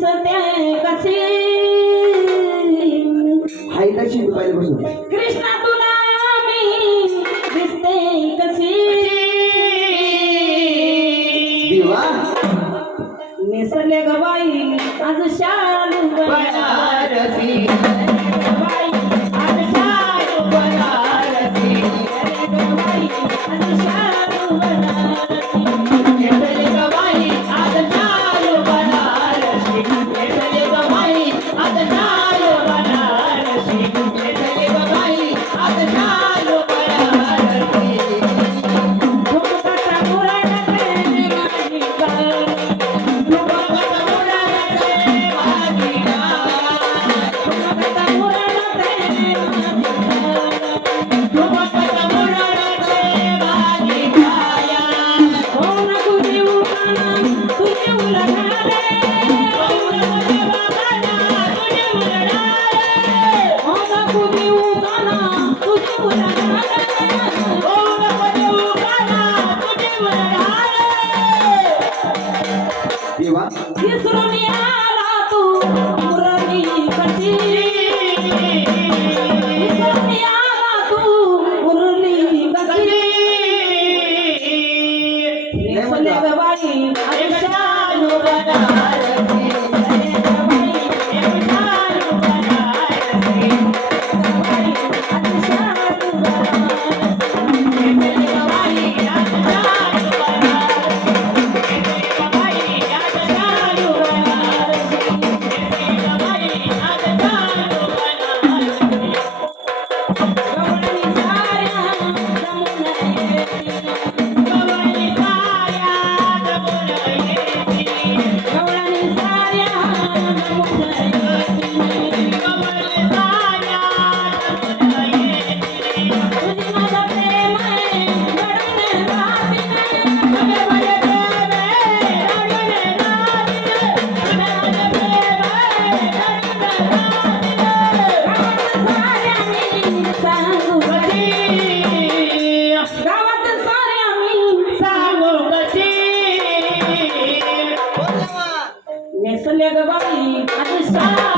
दिसते कशी हाय कशी पहिल्यापासून कृष्णा तुला मी दिसते कशी देवा नेसले ग बाई आज शालू बनारसी बाई आज शालू बनारसी बाई आज शालू बनारसी नेसले ग बाई आज शालू बनारसी नेसले ग बाई आज शालू बनारसी नेसले ग बाई आज शालू बनारसी झुमकाचा मुरडते माझी गाल झुमकाचा मुरडते माझी गाल झुमकाचा मुरडते झुमकाचा मुरडते माझी काया हो ना तुझी उठाना तुझी उलढाले तुझे बाबाला तुझे उरडाले हो ना तुझी उठाना तुझी उलढाले ओ नको उखाना तुझे उरडाले देवा विसरून आला तू मुरली कशी विसरून आला तू मुरली कशी नेसले ग बाई आज शालू बनारसी नेसले ग बाई आज शालू बनारसी बाई आज शालू बनारसी नेसले ग बाई आज शालू बनारसी नेसले ग बाई आज शालू बनारसी नेसले ग बाई आज शालू बनारसी गवळणी साऱ्या जमुना येती गवळणी साऱ्या जमुना येती गवळणी साऱ्या जमुना येती गवळणी साऱ्या जमुना येती तुझी माझं प्रेम आहे रडून राहते तुझे माझे प्रेम आहे रडून राहते तुझे माझे प्रेम आहे रडून राहते गावात साऱ्या मी सांगू कशी सांगू कशी नेसले ग बाई आज शालू